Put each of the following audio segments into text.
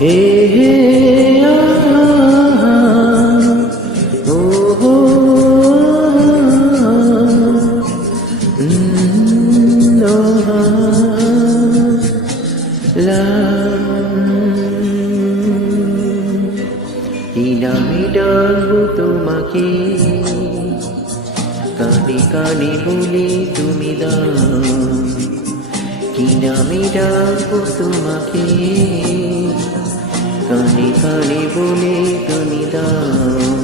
হে হে ও হো কি নামে ডাকবো তোমাকে, কানে কানে বলে তুমি দাও। কি নামে ডাকবো তোমাকে, কানে কানে বলে তুমি দাও।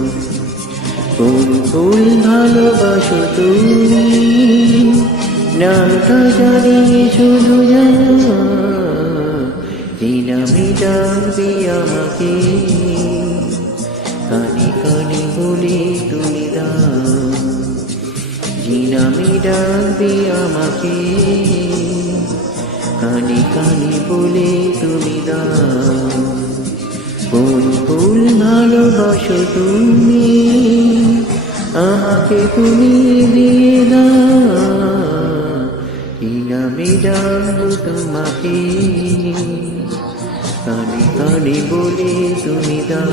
কোন ফুল ভালোবাসো তুমি, নামটা জানি শুধু জানো। কি নামে ডাকবে আমাকে, কানে কানে বলে তুমি দাও। কি নামে ডাকবে আমাকে, কানে কানে বলে তুমি দাও। কোন ফুল ভালোবাসো তুমি, আমাকে তুমি দিয়ে দাও। কি নামে ডাকবো তোমাকে, কানে কানে বলে তুমি দাও।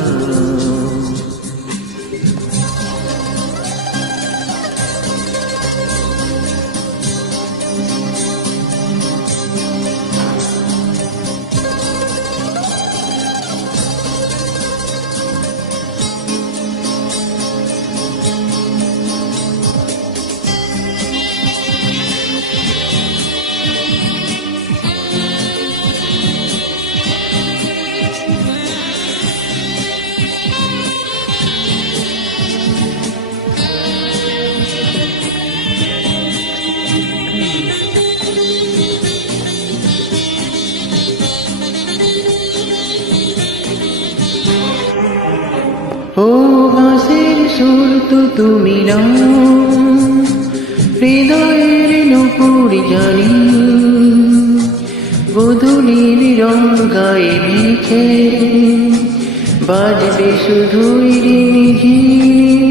ও হাসির সুর তো তুমি নাও, হৃদয়ের নূপুর জানি। গোধূলির রং গায়ে মেখে বাজবে শুধুই রিমঝিম।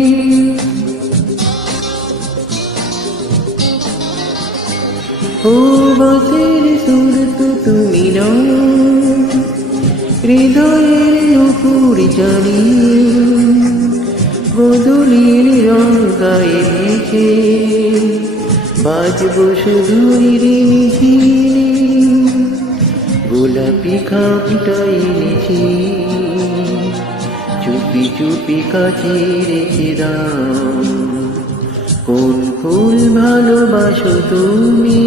ও হাসির সুর তো তুমি নাও, হৃদয়ের নূপুর জানি। গোধূলির রং গায়ে মেখে বাজবো শুধুই রিমঝিম। গোলাপি খাপটা এনেছি, চুপি চুপি কাছে রেখে দাও। কোন ফুল ভালোবাসো তুমি,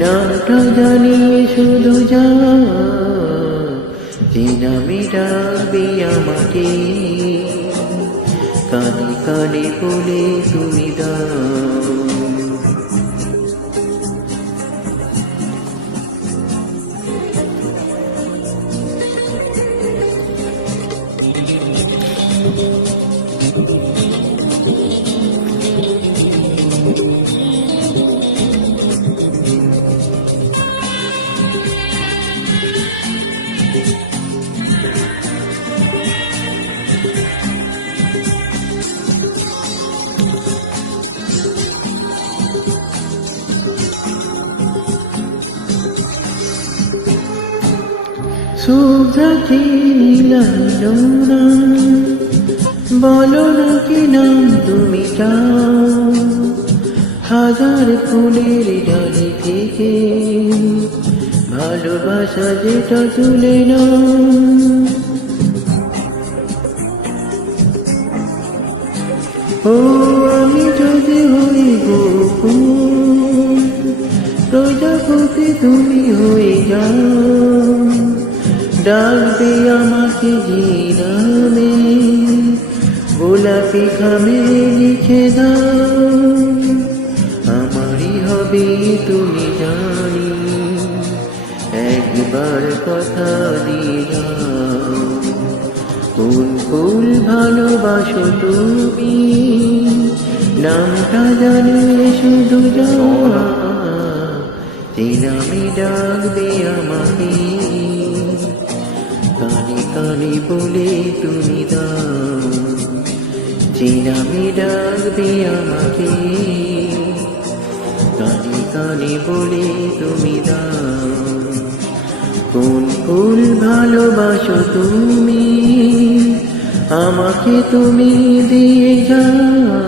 নামটা জানিয়ে শুধু যাও। যে নামে ডাকবে আমাকে, কানে কানে বলে তুমি দাও। সুধাকে মিলালো না, বলো না কি নাম তুমি চাও। হাজার ফুলের ডালি থেকে ভালোবাসা যেটা তুলে নাও। ও আমি যদি হই গোকুল, প্রজাপতি তুমি হয়ে যাও। ডাকবে আমাকে যে নামে, গোলাপি খামে লিখে দাও। আমারই হবে তুমি জানি, একবার কথা দিয়ে যাও। কোন ফুল ভালোবাসো তুমি, নামটা জানিয়ে শুধু যাও। যে নামে ডাকবে আমাকে, কানে কানে বলে তুমি দাও। যে নামে ডাকবে আমাকে, কানে কানে বলে তুমি দাও। কোন ফুল ভালোবাসো তুমি, আমাকে তুমি দিয়ে যাও,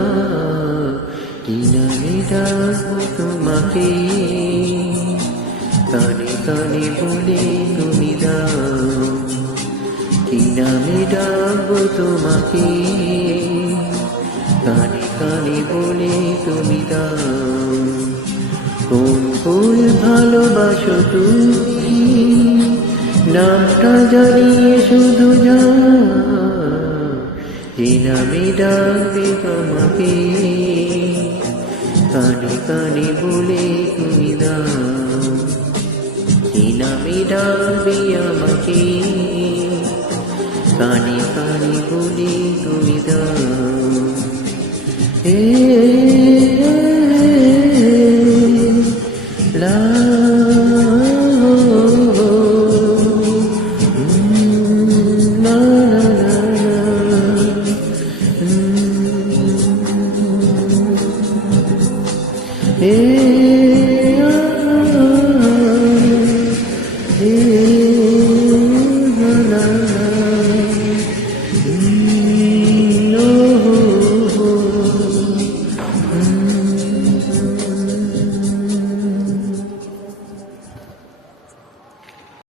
কি নামে ডাকবো তোমাকে, কানে কানে বলে তুমি দাও, কি নামে ডাকবো তোমাকে, কানে কানে বলে তুমি দাও। কোন ফুল ভালোবাসো তুমি, নামটা জানিয়ে শুধু যাও, যে নামে ডাকবে আমাকে, কানে কানে বলে তুমি দাও, যে নামে ডাকবে আমাকে, কানে কানে বলে তুমি দাও।